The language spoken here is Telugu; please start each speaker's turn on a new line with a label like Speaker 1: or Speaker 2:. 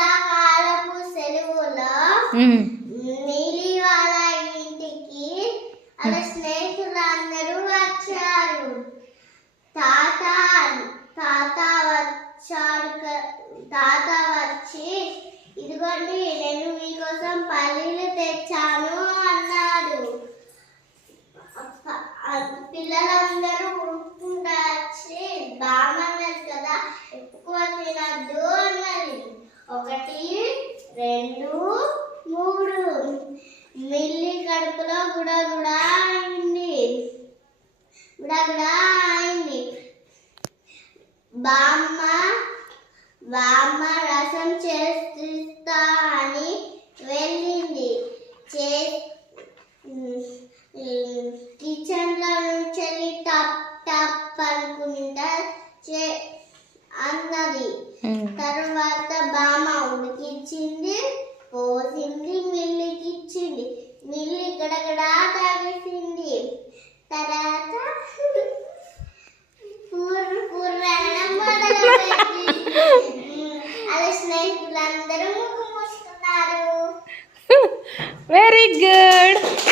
Speaker 1: శీతాకాలపు సెలవులో
Speaker 2: ఉమ్.
Speaker 1: నీలి వాళ్ళ ఇంటికి వాళ్ళ స్నేహితులందరూ వచ్చారు తాత తాత వచ్చాడు తాత వచ్చి ఇదిగోండి నేను మీకోసం పల్లీలు తెచ్చాను అన్నాడు పిల్లలందరూ ఒకటి రెండు మూడు. మిల్లి కడుపులో గుడ గుడ అయింది. గుడ గుడ అయింది. బామ్మ బామ్మ
Speaker 2: వెరీ గుడ్